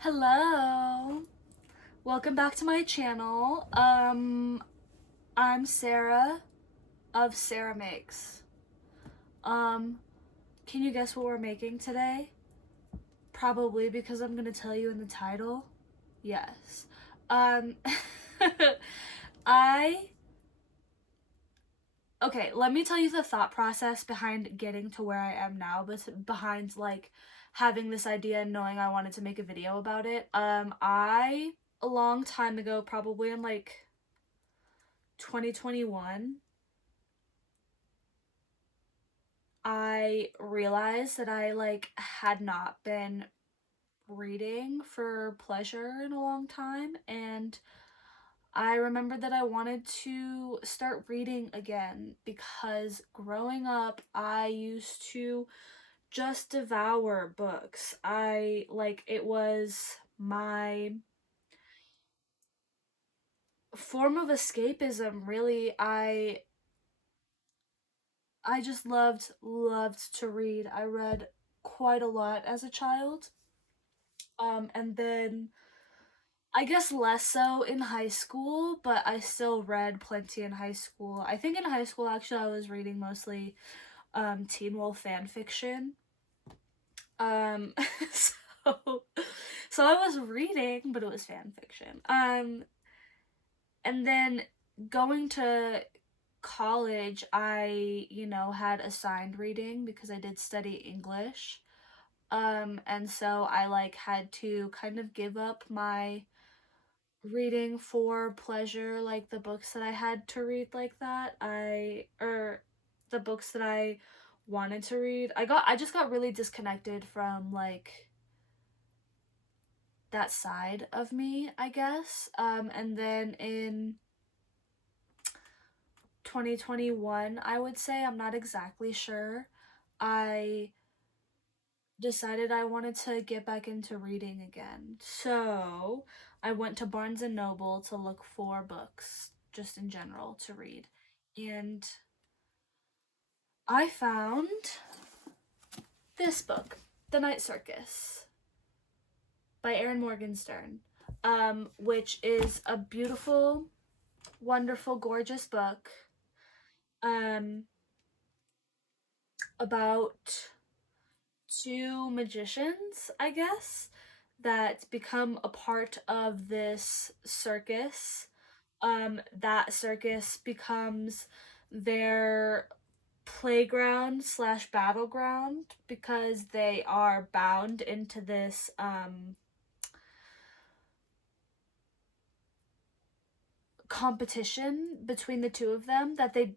Hello. Welcome back to my channel. I'm Sarah of Sarah Makes. Um, can you guess what we're making today? Probably because I'm gonna tell you in the title. Yes. Um, I okay, let me tell you the thought process behind getting to where I am now, but behind like having this idea and knowing I wanted to make a video about it. I a long time ago, probably in like 2021, I realized that I like had not been reading for pleasure in a long time, and I remembered that I wanted to start reading again because growing up I used to just devour books. I like it was my form of escapism, really. I just loved to read. I read quite a lot as a child. And then I guess less so in high school, but I still read plenty in high school. I think in high school actually I was reading mostly Teen Wolf fan fiction. Um so so I was reading, but it was fan fiction. And then going to college, I had assigned reading because I did study English. And so I like had to kind of give up my reading for pleasure, like the books that I had to read like that. Or the books that I wanted to read. I just got really disconnected from like that side of me, I guess. And then in 2021, I would say, I'm not exactly sure. I decided I wanted to get back into reading again. So I went to Barnes and Noble to look for books, just in general, to read. And I found this book, The Night Circus by Erin Morgensten, which is a beautiful, wonderful, gorgeous book um, about two magicians, I guess, that become a part of this circus. That circus becomes their playground slash battleground because they are bound into this competition between the two of them that they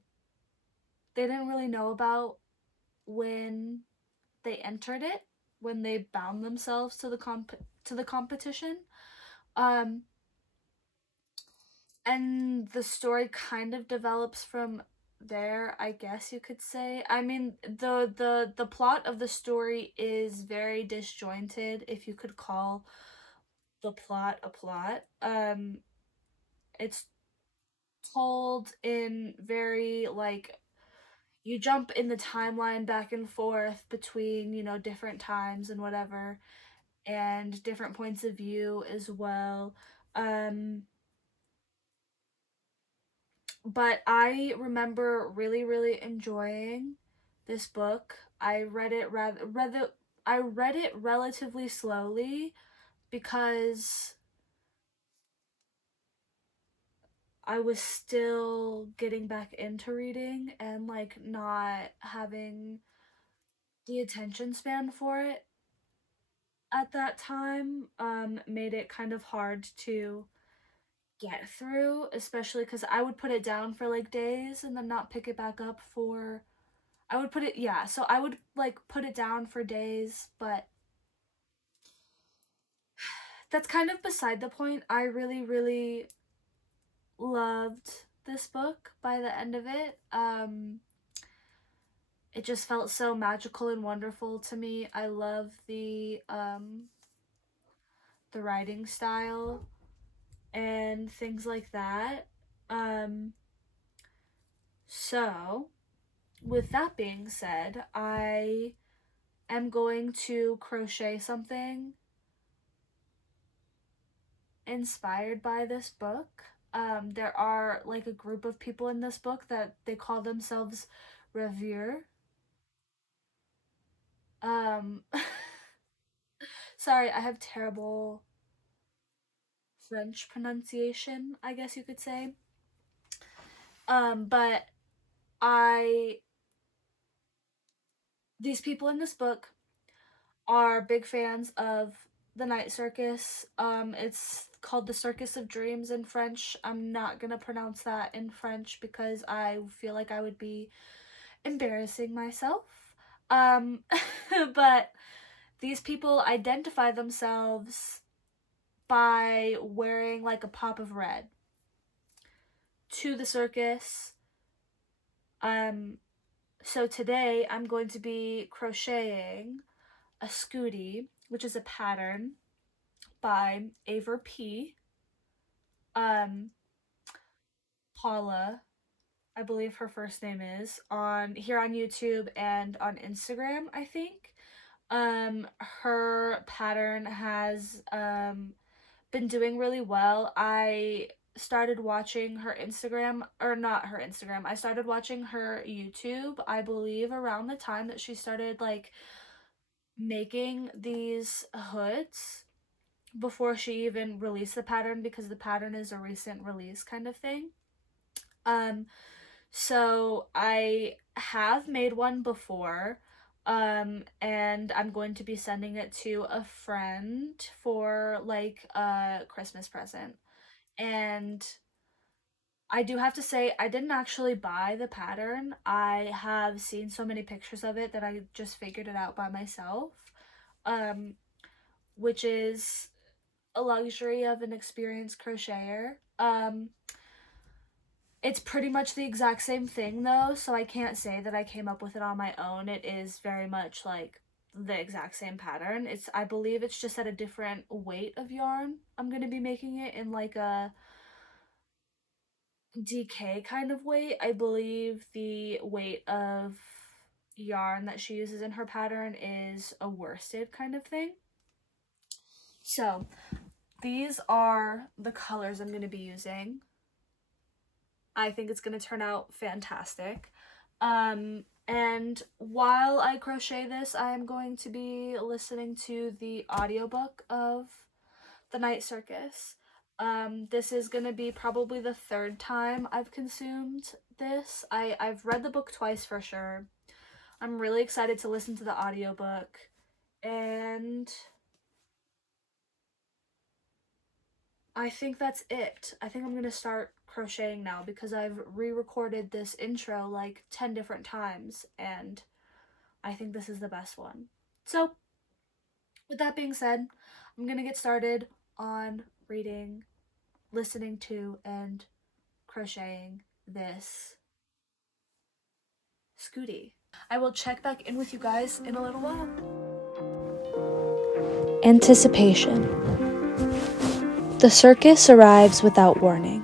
didn't really know about when they entered it, when they bound themselves to the competition. Um, and the story kind of develops from there, I guess you could say. I mean, the plot of the story is very disjointed, if you could call the plot a plot. It's told in very like you jump in the timeline back and forth between, different times and whatever, and different points of view as well. Um, but I remember really, really enjoying this book. I read it relatively slowly because I was still getting back into reading and like not having the attention span for it at that time. Made it kind of hard to get through, especially because I would put it down for like days and then not pick it back up for. I would put it, yeah, so I would like put it down for days, but that's kind of beside the point. I really, really loved this book by the end of it. It just felt so magical and wonderful to me. I love the writing style and things like that. Um, so with that being said, I am going to crochet something inspired by this book. There are like a group of people in this book that they call themselves reviewer. Um, sorry, I have terrible French pronunciation, I guess you could say. But I these people in this book are big fans of the Night Circus. It's called the Circus of Dreams in French. I'm not gonna pronounce that in French because I feel like I would be embarrassing myself. Um, but these people identify themselves by wearing like a pop of red to the circus. Um, so today I'm going to be crocheting a scoodie, which is a pattern by Aver P. Um, Paula, I believe her first name is, on here on YouTube and on Instagram, I think. Her pattern has been doing really well. I started watching her Instagram, or not her Instagram. I started watching her YouTube, I believe around the time that she started like making these hoods before she even released the pattern, because the pattern is a recent release kind of thing. Um so I have made one before, and I'm going to be sending it to a friend for like a Christmas present. And I do have to say, I didn't actually buy the pattern. I have seen so many pictures of it that I just figured it out by myself, um, which is a luxury of an experienced crocheter. It's pretty much the exact same thing though, so I can't say that I came up with it on my own. It is very much like the exact same pattern. I believe it's just at a different weight of yarn. I'm going to be making it in like a DK kind of weight. I believe the weight of yarn that she uses in her pattern is a worsted kind of thing. So, these are the colors I'm going to be using. I think it's going to turn out fantastic. And while I crochet this, I am going to be listening to the audiobook of The Night Circus. This is going to be probably the third time I've consumed this. I've read the book twice for sure. I'm really excited to listen to the audiobook. And I think that's it. I think I'm gonna start crocheting now because I've re-recorded this intro like 10 different times and I think this is the best one. So, with that being said, I'm gonna get started on reading, listening to, and crocheting this scoodie. I will check back in with you guys in a little while. Anticipation. The circus arrives without warning.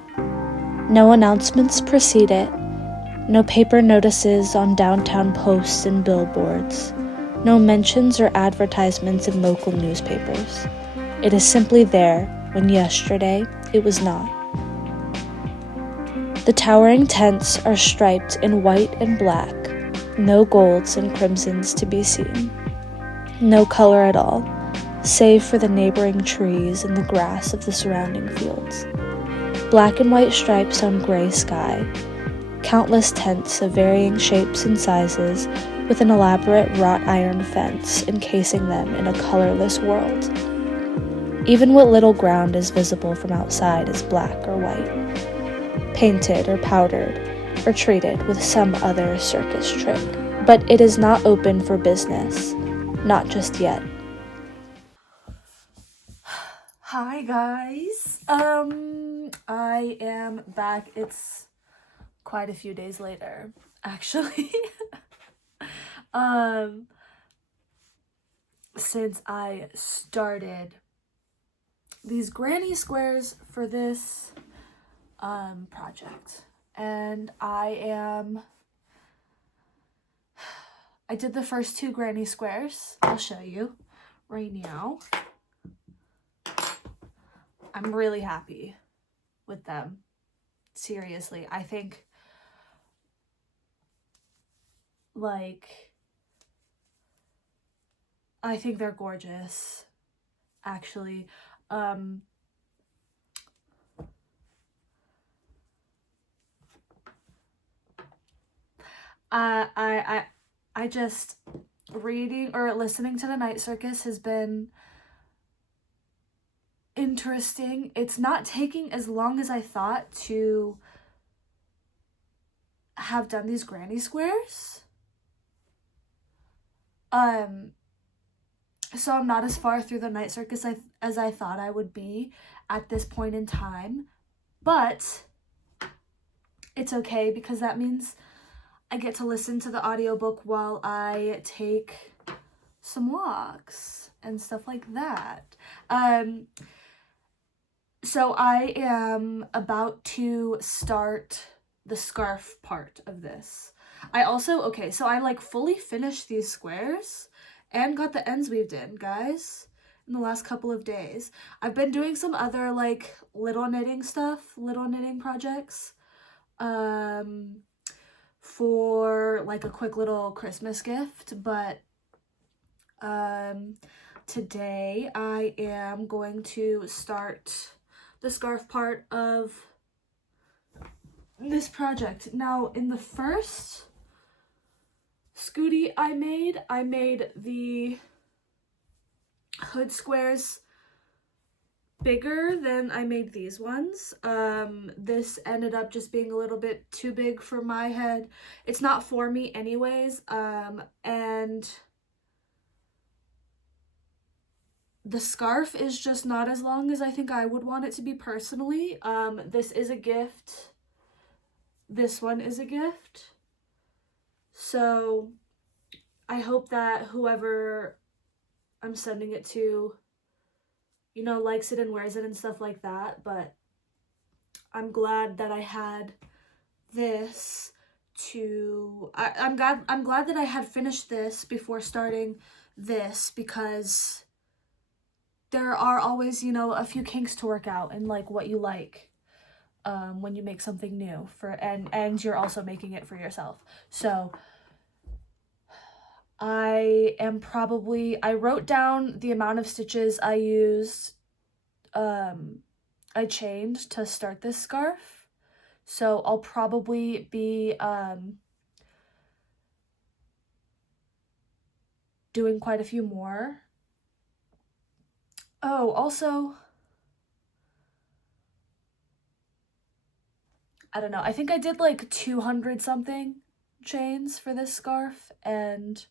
No announcements precede it. No paper notices on downtown posts and billboards. No mentions or advertisements in local newspapers. It is simply there when yesterday it was not. The towering tents are striped in white and black. No golds and crimsons to be seen. No color at all, save for the neighboring trees and the grass of the surrounding fields. Black and white stripes on gray sky. Countless tents of varying shapes and sizes with an elaborate wrought iron fence encasing them in a colorless world. Even what little ground is visible from outside is black or white, painted or powdered, or treated with some other circus trick. But it is not open for business, not just yet. Hi guys, I am back. It's quite a few days later, actually. Since I started these granny squares for this project, and I did the first two granny squares. I'll show you right now. I'm really happy with them. Seriously, I think they're gorgeous, actually. Um, I just reading or listening to the Night Circus has been interesting. It's not taking as long as I thought to have done these granny squares. So I'm not as far through the Night Circus as I thought I would be at this point in time, but it's okay because that means I get to listen to the audiobook while I take some walks and stuff like that. So I am about to start the scarf part of this. So I like fully finished these squares and got the ends weaved in, guys, in the last couple of days. I've been doing some other like little knitting projects for like a quick little Christmas gift, but today I am going to start the scarf part of this project. Now, in the first scoodie I made the hood squares bigger than I made these ones. This ended up just being a little bit too big for my head. It's not for me anyways, and the scarf is just not as long as I think I would want it to be personally. This is a gift. This one is a gift. So I hope that whoever I'm sending it to, you know, likes it and wears it and stuff like that. But I'm glad that I had this I'm glad that I had finished this before starting this, because there are always, you know, a few kinks to work out and like what you like when you make something new and you're also making it for yourself. So I wrote down the amount of stitches I used, I chained to start this scarf. So I'll probably be doing quite a few more. Oh, also, I don't know. I think I did like 200 something chains for this scarf, and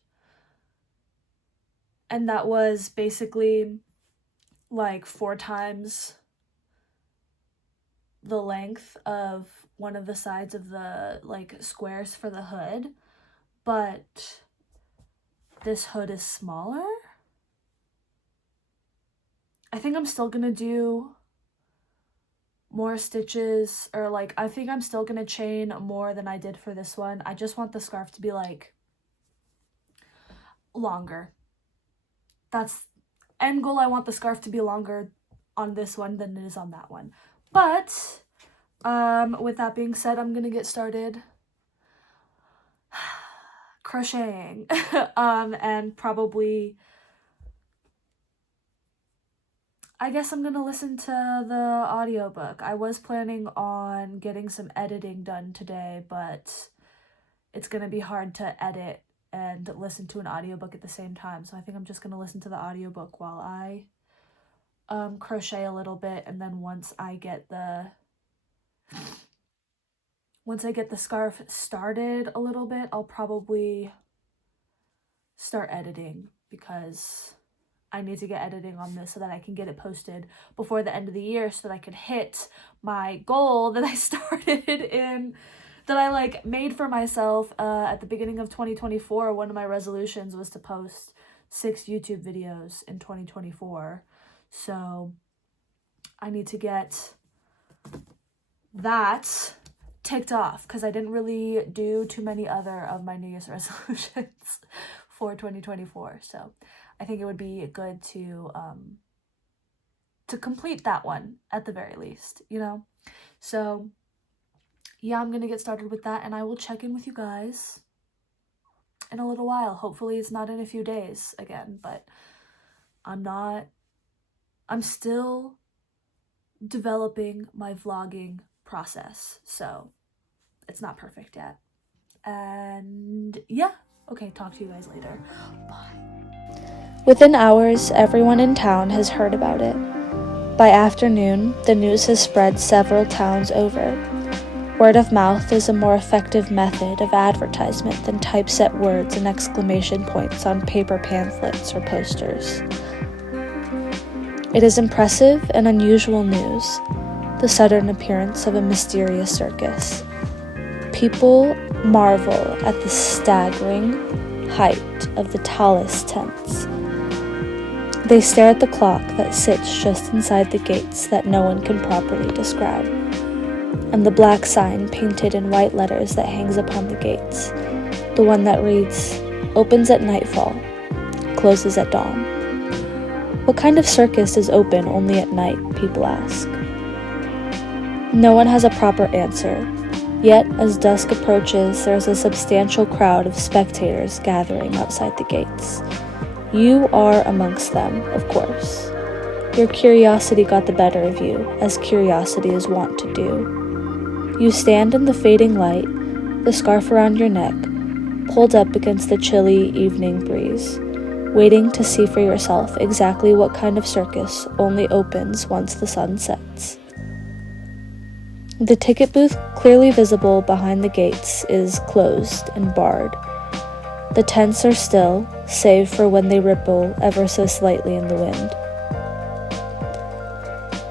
that was basically like 4 times the length of one of the sides of the like squares for the hood, but this hood is smaller. I think I'm still gonna do more stitches, or like I think I'm still gonna chain more than I did for this one. I just want the scarf to be like longer. That's end goal. I want the scarf to be longer on this one than it is on that one. But with that being said, I'm gonna get started crocheting and probably I guess I'm gonna listen to the audiobook. I was planning on getting some editing done today, but it's gonna be hard to edit and listen to an audiobook at the same time. So I think I'm just gonna listen to the audiobook while I crochet a little bit, and then once I get the scarf started a little bit, I'll probably start editing, because I need to get editing on this so that I can get it posted before the end of the year, so that I could hit my goal that I started in, that I like made for myself at the beginning of 2024. One of my resolutions was to post 6 YouTube videos in 2024. So I need to get that ticked off, because I didn't really do too many other of my New Year's resolutions for 2024. So I think it would be good to to complete that one at the very least, you know? So, yeah, I'm gonna get started with that, and I will check in with you guys in a little while. Hopefully, it's not in a few days again, but I'm still developing my vlogging process, so it's not perfect yet. And yeah, okay, talk to you guys later. Bye. Within hours, everyone in town has heard about it. By afternoon, the news has spread several towns over. Word of mouth is a more effective method of advertisement than typeset words and exclamation points on paper pamphlets or posters. It is impressive and unusual news, the sudden appearance of a mysterious circus. People marvel at the staggering height of the tallest tents. They stare at the clock that sits just inside the gates that no one can properly describe, and the black sign painted in white letters that hangs upon the gates, the one that reads, "Opens at nightfall, closes at dawn." What kind of circus is open only at night, people ask. No one has a proper answer, yet as dusk approaches, there is a substantial crowd of spectators gathering outside the gates. You are amongst them, of course. Your curiosity got the better of you, as curiosity is wont to do. You stand in the fading light, the scarf around your neck, pulled up against the chilly evening breeze, waiting to see for yourself exactly what kind of circus only opens once the sun sets. The ticket booth, clearly visible behind the gates, is closed and barred. The tents are still, save for when they ripple ever so slightly in the wind.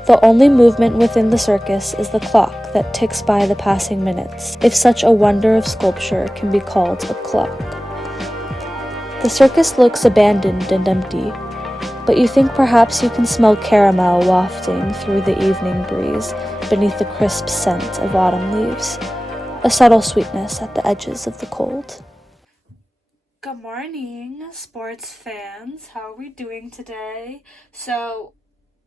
The only movement within the circus is the clock that ticks by the passing minutes, if such a wonder of sculpture can be called a clock. The circus looks abandoned and empty, but you think perhaps you can smell caramel wafting through the evening breeze beneath the crisp scent of autumn leaves, a subtle sweetness at the edges of the cold. Good morning, sports fans. How are we doing today? So,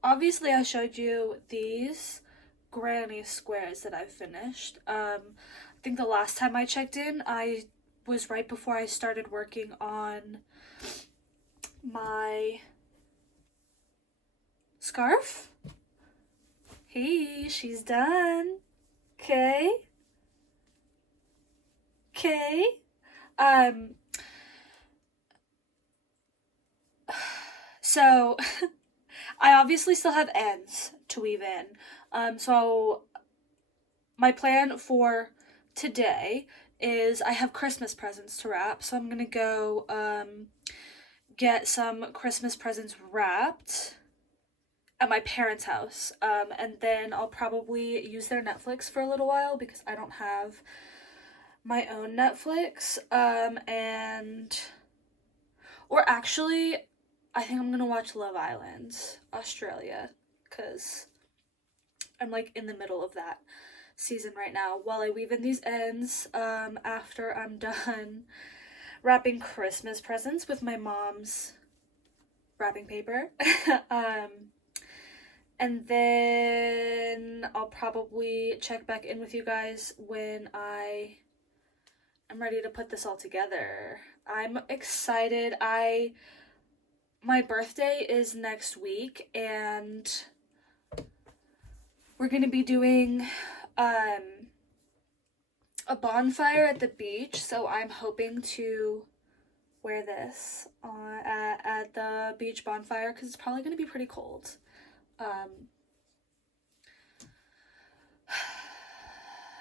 obviously I showed you these granny squares that I finished. I think the last time I checked in, I was right before I started working on my scarf. Hey, she's done. Okay. Okay. So I obviously still have ends to weave in. So my plan for today is I have Christmas presents to wrap, so I'm gonna go get some Christmas presents wrapped at my parents' house, and then I'll probably use their Netflix for a little while because I don't have my own Netflix, or actually, I think I'm gonna watch Love Island Australia because I'm like in the middle of that season right now while I weave in these ends after I'm done wrapping Christmas presents with my mom's wrapping paper. And then I'll probably check back in with you guys when I am ready to put this all together. I'm excited. My birthday is next week and we're going to be doing a bonfire at the beach, so I'm hoping to wear this at the beach bonfire because it's probably going to be pretty cold.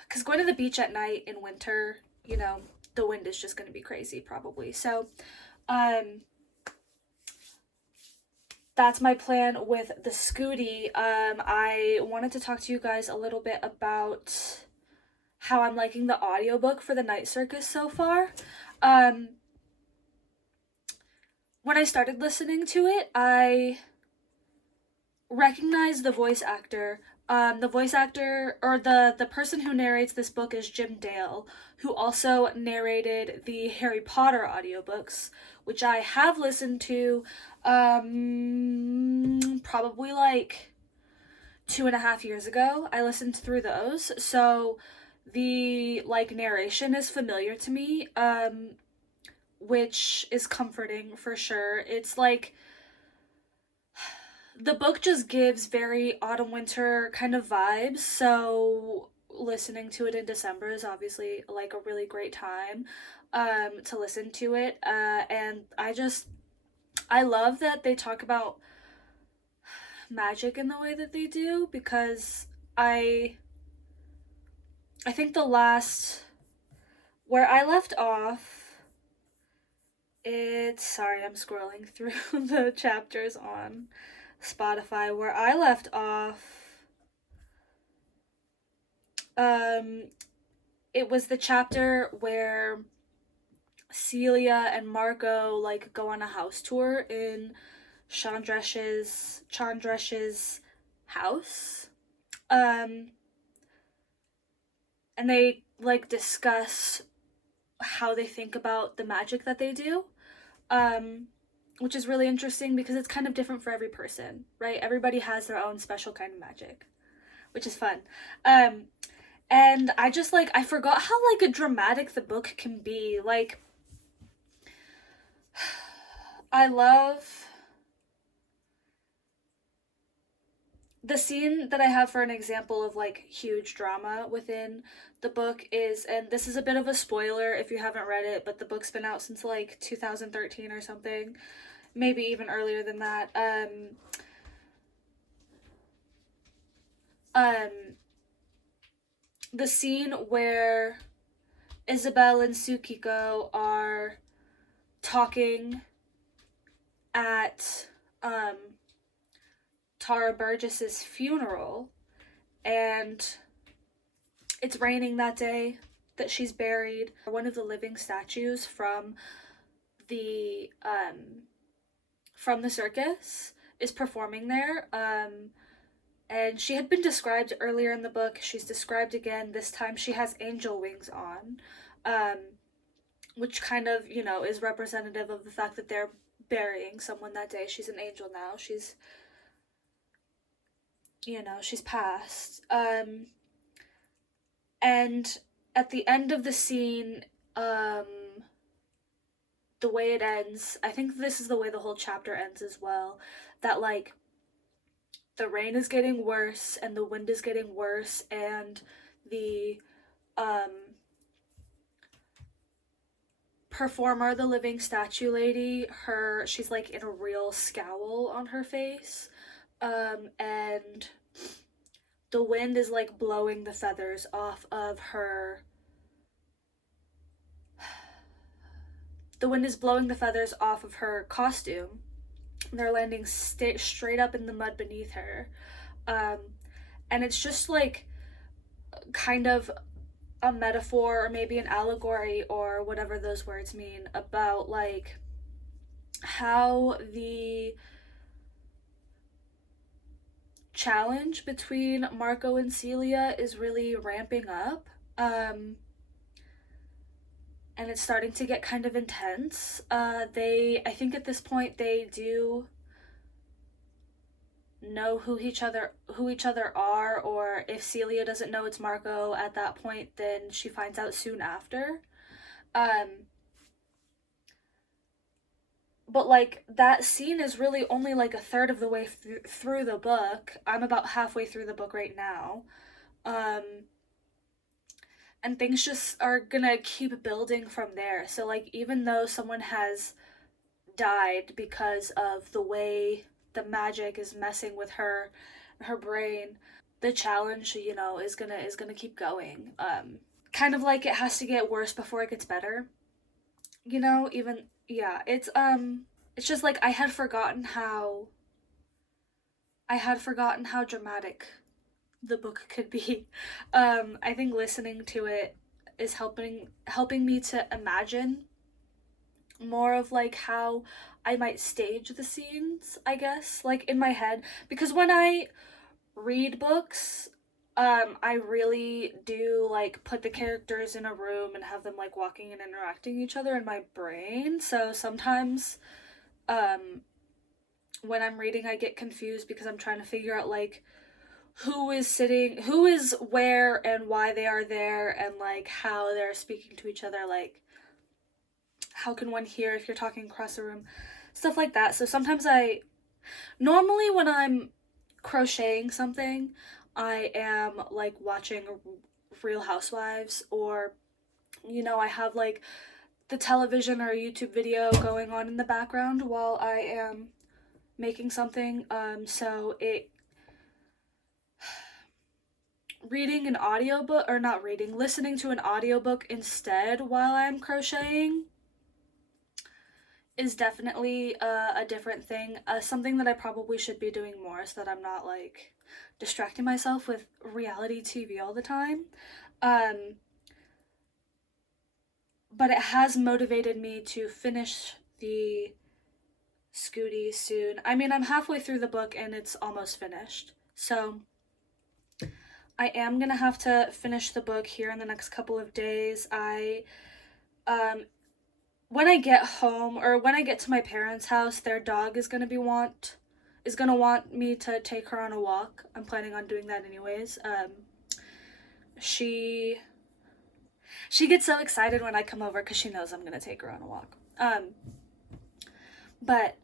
Because going to the beach at night in winter, you know, the wind is just going to be crazy probably. So that's my plan with the scoodie. I wanted to talk to you guys a little bit about how I'm liking the audiobook for the Night Circus so far. When I started listening to it, I recognized the voice actor. The voice actor, or the person who narrates this book is Jim Dale, who also narrated the Harry Potter audiobooks, which I have listened to probably like 2.5 years ago. I listened through those, so the like narration is familiar to me, which is comforting for sure. It's like the book just gives very autumn winter kind of vibes, so listening to it in December is obviously like a really great time to listen to it. And I love that they talk about magic in the way that they do, because I I think the last where I left off, it's sorry, I'm scrolling through the chapters on Spotify. Where I left off, um it was the chapter where Celia and Marco like go on a house tour in Chandresh's house. Um and they like discuss how they think about the magic that they do. Um which is really interesting because it's kind of different for every person, right? Everybody has their own special kind of magic, which is fun. Um and I just like I forgot how like dramatic the book can be. Like I love the scene that I have for an example of like huge drama within the book is, and this is a bit of a spoiler if you haven't read it, but the book's been out since like 2013 or something, maybe even earlier than that. Um the scene where Isabel and Tsukiko are talking at Tara Burgess's funeral, and it's raining that day that she's buried. One of the living statues the from the circus is performing there. And she had been described earlier in the book. She's described again. This time she has angel wings on, um, which kind of, you know, is representative of the fact that they're burying someone that day. She's an angel now. She's, you know, she's passed. And at the end of the scene, the way it ends, I think this is the way the whole chapter ends as well. That like the rain is getting worse and the wind is getting worse, and the um performer, the living statue lady, she's like in a real scowl on her face. And the wind is like blowing the feathers off of her. The wind is blowing the feathers off of her costume. They're landing straight up in the mud beneath her. Um, and it's just like kind of a metaphor or maybe an allegory or whatever those words mean about like how the challenge between Marco and Celia is really ramping up. And it's starting to get kind of intense. I think at this point they do know who each other are, or if Celia doesn't know it's Marco at that point, then she finds out soon after. Um, but like that scene is really only like a third of the way through the book. I'm about halfway through the book right now. Um, and things just are gonna keep building from there. So like even though someone has died because of the way the magic is messing with her brain, the challenge, you know, is gonna keep going. Kind of like it has to get worse before it gets better. You know, even yeah, it's just like I had forgotten how dramatic the book could be. I think listening to it is helping me to imagine more of like how I might stage the scenes, I guess, like in my head. Because when I read books, I really do like put the characters in a room and have them like walking and interacting each other in my brain. So sometimes um when I'm reading I get confused because I'm trying to figure out like who is where and why they are there, and like how they're speaking to each other, like how can one hear if you're talking across a room, stuff like that. So sometimes normally when I'm crocheting something, I am like watching Real Housewives, or I have like the television or a YouTube video going on in the background while I am making something. So it reading an audiobook, or not reading, listening to an audiobook instead while I'm crocheting is definitely a different thing. Something that I probably should be doing more so that I'm not like distracting myself with reality TV all the time. Um, but it has motivated me to finish the scoodie soon. I mean, I'm halfway through the book and it's almost finished. So I am gonna have to finish the book here in the next couple of days. Um, when I get home, or when I get to my parents' house, their dog is gonna want me to take her on a walk. I'm planning on doing that anyways. She she gets so excited when I come over because she knows I'm gonna take her on a walk. But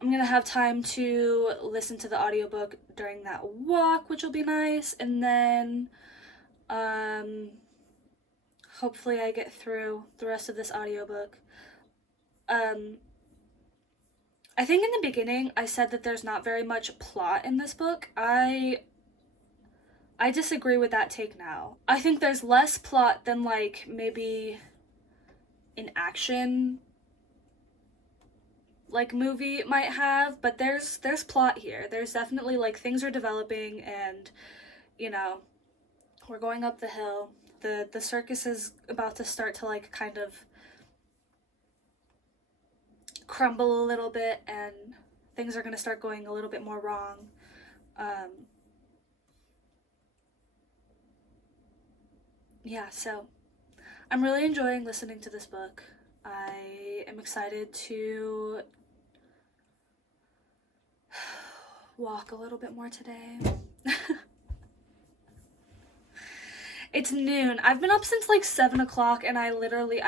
I'm gonna have time to listen to the audiobook during that walk, which will be nice, and then um hopefully I get through the rest of this audiobook. Um I think in the beginning I said that there's not very much plot in this book. I disagree with that take now. I think there's less plot than like maybe an action like movie might have, but there's plot here. There's definitely like things are developing, and you know, we're going up the hill. The circus is about to start to like kind of crumble a little bit, and things are going to start going a little bit more wrong. Um, yeah, so I'm really enjoying listening to this book. I am excited to walk a little bit more today. It's noon. I've been up since like 7 o'clock, and I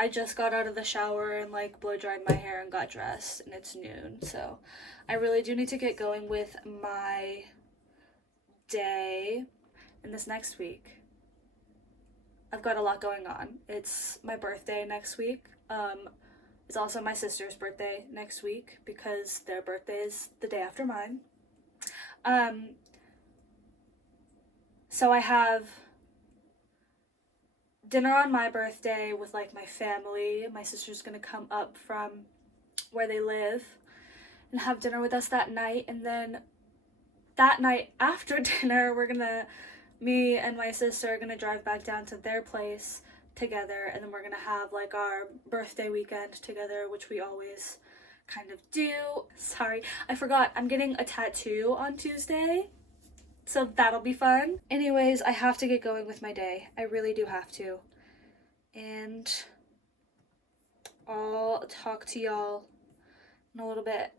just got out of the shower and like blow dried my hair and got dressed, and it's noon. So I really do need to get going with my day in this next week. I've got a lot going on. It's my birthday next week. It's also my sister's birthday next week because their birthday is the day after mine. Um, so I have dinner on my birthday with like my family. My sister's gonna come up from where they live and have dinner with us that night, and then that night after dinner me and my sister are gonna drive back down to their place together, and then we're gonna have like our birthday weekend together, which we always kind of do. Sorry, I forgot, I'm getting a tattoo on Tuesday, so that'll be fun. Anyways, I have to get going with my day. I really do have to. And I'll talk to y'all in a little bit.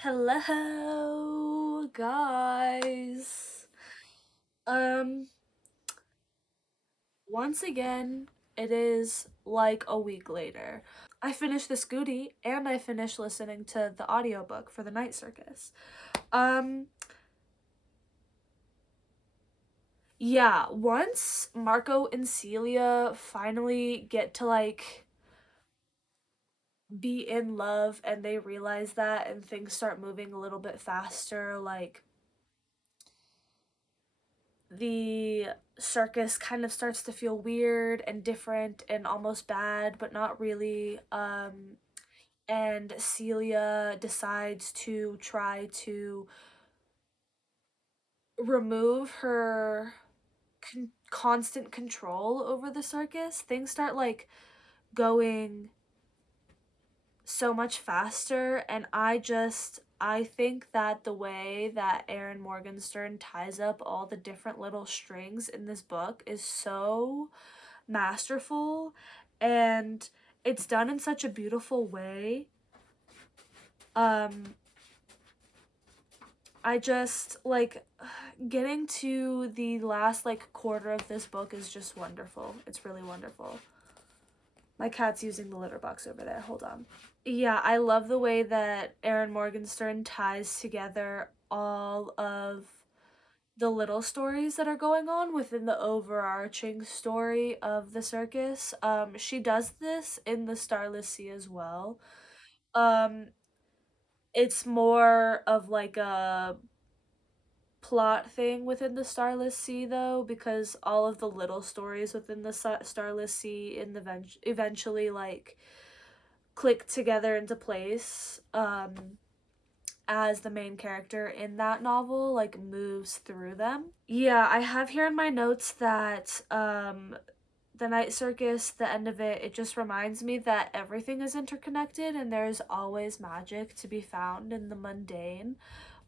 Hello, guys. Um, Once again, it is like a week later. I finished the scoodie and I finished listening to the audiobook for the Night Circus. Um, yeah, once Marco and Celia finally get to like be in love and they realize that, and things start moving a little bit faster, like the circus kind of starts to feel weird and different and almost bad, but not really. And Celia decides to try to remove her constant control over the circus. Things start like going so much faster, and I think that the way that Erin Morgenstern ties up all the different little strings in this book is so masterful, and it's done in such a beautiful way. um I just like getting to the last like quarter of this book is just wonderful. It's really wonderful. My cat's using the litter box over there. Hold on. Yeah, I love the way that Erin Morgenstern ties together all of the little stories that are going on within the overarching story of the circus. She does this in the Starless Sea as well. Um, it's more of like a plot thing within the Starless Sea though, because all of the little stories within the Starless Sea in the eventually like click together into place as the main character in that novel like moves through them. Yeah, I have here in my notes that the Night Circus, the end of it, it just reminds me that everything is interconnected and there's always magic to be found in the mundane.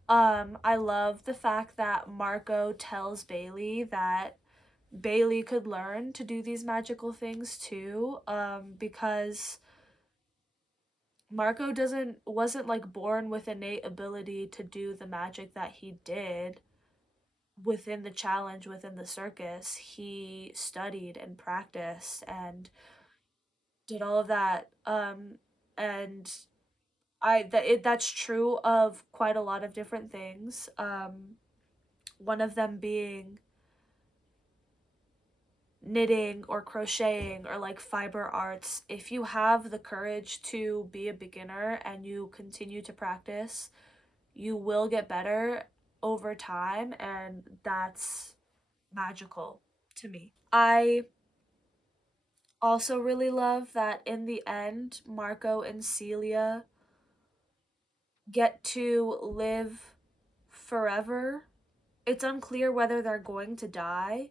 I love the fact that Marco tells Bailey that Bailey could learn to do these magical things too, because Marco doesn't wasn't like born with innate ability to do the magic that he did within the challenge within the circus. He studied and practiced and did all of that. And that's true of quite a lot of different things. One of them being knitting or crocheting or like fiber arts. If you have the courage to be a beginner and you continue to practice, you will get better over time, and that's magical to me. I also really love that in the end, Marco and Celia get to live forever. It's unclear whether they're going to die,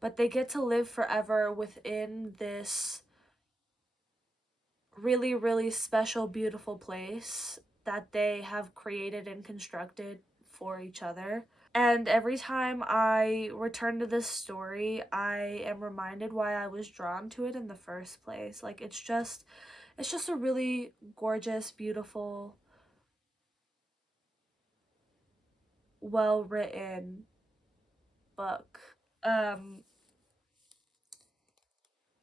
but they get to live forever within this really, really special, beautiful place that they have created and constructed for each other. And every time I return to this story, I am reminded why I was drawn to it in the first place. Like it's just a really gorgeous, beautiful, well written book. Um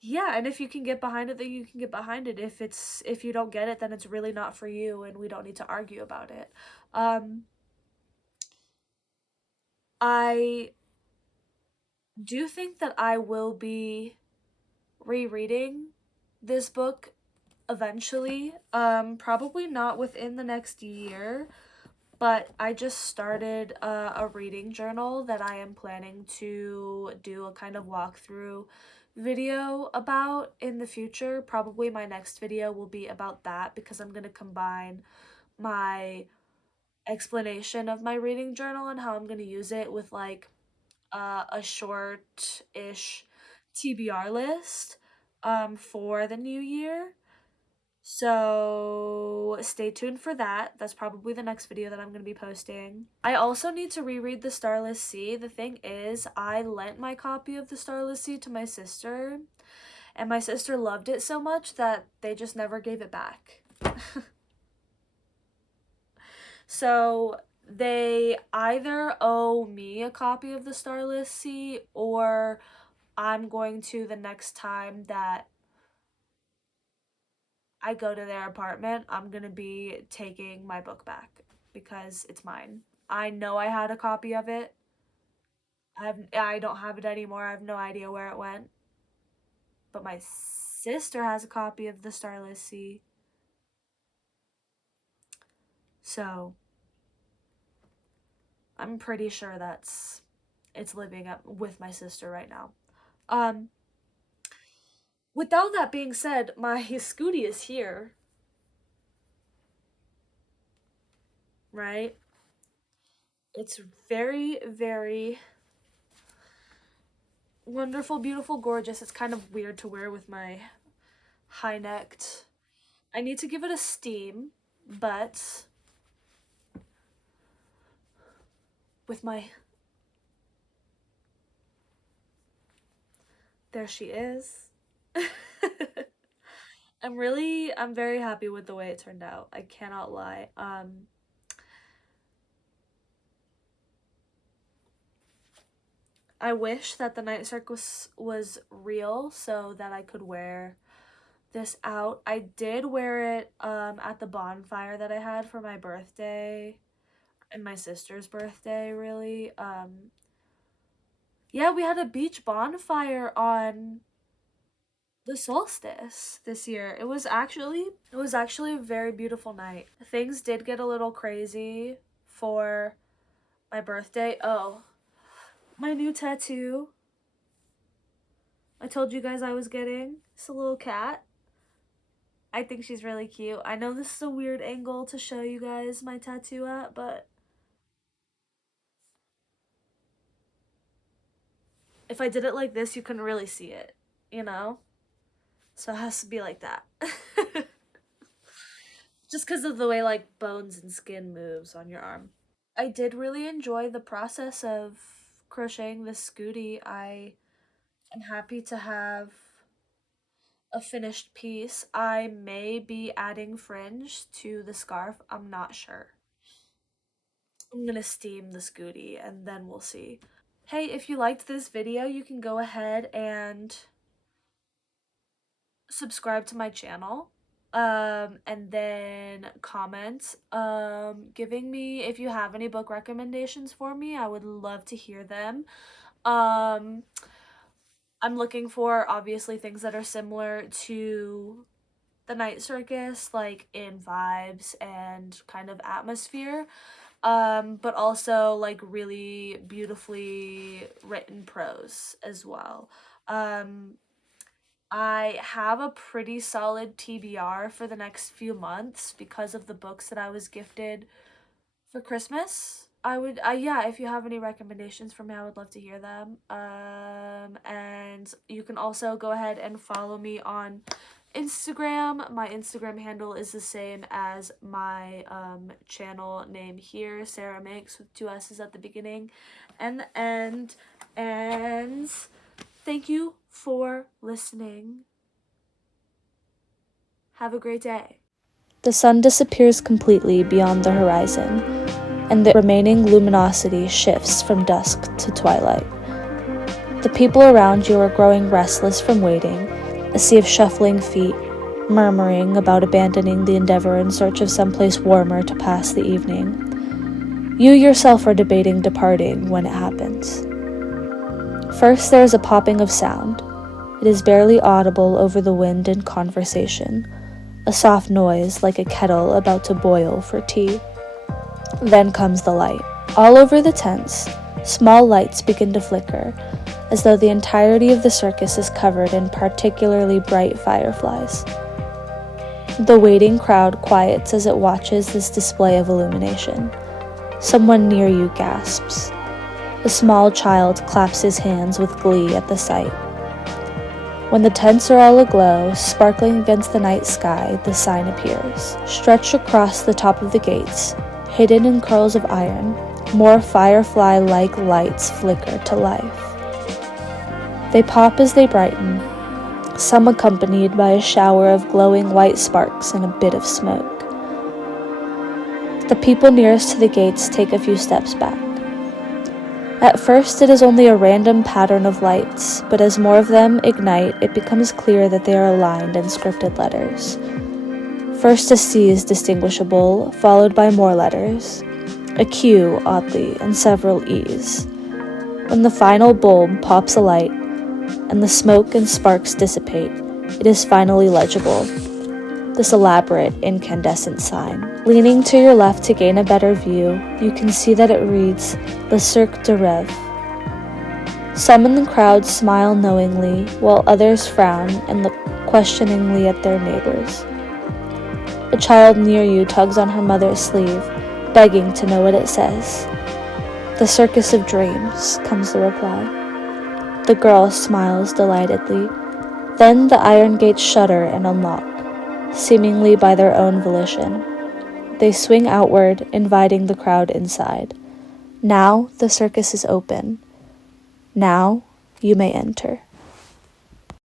yeah, and if you can get behind it, then you can get behind it. If you don't get it, then it's really not for you and we don't need to argue about it. Um I do think that I will be rereading this book eventually. Probably not within the next year, but I just started a reading journal that I am planning to do a kind of walkthrough video about in the future. Probably my next video will be about that because I'm going to combine my explanation of my reading journal and how I'm going to use it with like a short-ish TBR list for the new year. So stay tuned for that. That's probably the next video that I'm going to be posting. I also need to reread The Starless Sea. The thing is, I lent my copy of The Starless Sea to my sister, and my sister loved it so much that they just never gave it back. So they either owe me a copy of The Starless Sea, or I'm going to, the next time that I go to their apartment, I'm gonna be taking my book back because it's mine. I know I had a copy of it. I don't have it anymore. I have no idea where it went. But my sister has a copy of The Starless Sea. So I'm pretty sure that's It's living with my sister right now. Um, without that being said, my scoodie is here, right? It's very, very wonderful, beautiful, gorgeous. It's kind of weird to wear with my high-necked. I need to give it a steam, but with my, there she is. I'm very happy with the way it turned out. I cannot lie. I wish that the Night Circus was real so that I could wear this out. I did wear it at the bonfire that I had for my birthday and my sister's birthday, really. Yeah, we had a beach bonfire on the solstice this year. It was actually a very beautiful night. Things did get a little crazy for my birthday. Oh, my new tattoo. I told you guys I was getting. It's a little cat. I think she's really cute. I know this is a weird angle to show you guys my tattoo at, but if I did it like this, you couldn't really see it, you know? So it has to be like that. Just because of the way like bones and skin moves on your arm. I did really enjoy the process of crocheting this scoodie. I am happy to have a finished piece. I may be adding fringe to the scarf. I'm not sure. I'm gonna steam the scoodie and then we'll see. Hey, if you liked this video, you can go ahead and subscribe to my channel. And then comment giving me, if you have any book recommendations for me, I would love to hear them. um I'm looking for obviously things that are similar to the Night Circus, like in vibes and kind of atmosphere, but also like really beautifully written prose as well. um I have a pretty solid TBR for the next few months because of the books that I was gifted for Christmas. Yeah, if you have any recommendations for me, I would love to hear them. And you can also go ahead and follow me on Instagram. My Instagram handle is the same as my channel name here, Sarah Makes, with two S's at the beginning and the end. And thank you for listening. Have a great day. The sun disappears completely beyond the horizon, and the remaining luminosity shifts from dusk to twilight. The people around you are growing restless from waiting, a sea of shuffling feet, murmuring about abandoning the endeavor in search of someplace warmer to pass the evening. You yourself are debating departing when it happens. First, there is a popping of sound. It is barely audible over the wind and conversation, a soft noise like a kettle about to boil for tea. Then comes the light. All over the tents, small lights begin to flicker, as though the entirety of the circus is covered in particularly bright fireflies. The waiting crowd quiets as it watches this display of illumination. Someone near you gasps. A small child claps his hands with glee at the sight. When the tents are all aglow, sparkling against the night sky, the sign appears. Stretched across the top of the gates, hidden in curls of iron, more firefly-like lights flicker to life. They pop as they brighten, some accompanied by a shower of glowing white sparks and a bit of smoke. The people nearest to the gates take a few steps back. At first, it is only a random pattern of lights, but as more of them ignite, it becomes clear that they are aligned in scripted letters. First, a C is distinguishable, followed by more letters, a Q, oddly, and several E's. When the final bulb pops alight, and the smoke and sparks dissipate, it is finally legible. This elaborate, incandescent sign. Leaning to your left to gain a better view, you can see that it reads, "Le Cirque de Rêve," Some in the crowd smile knowingly, while others frown and look questioningly at their neighbors. A child near you tugs on her mother's sleeve, begging to know what it says. "The Circus of Dreams," comes the reply. The girl smiles delightedly. Then the iron gates shudder and unlock, seemingly by their own volition. They swing outward, inviting the crowd inside. Now the circus is open. Now you may enter.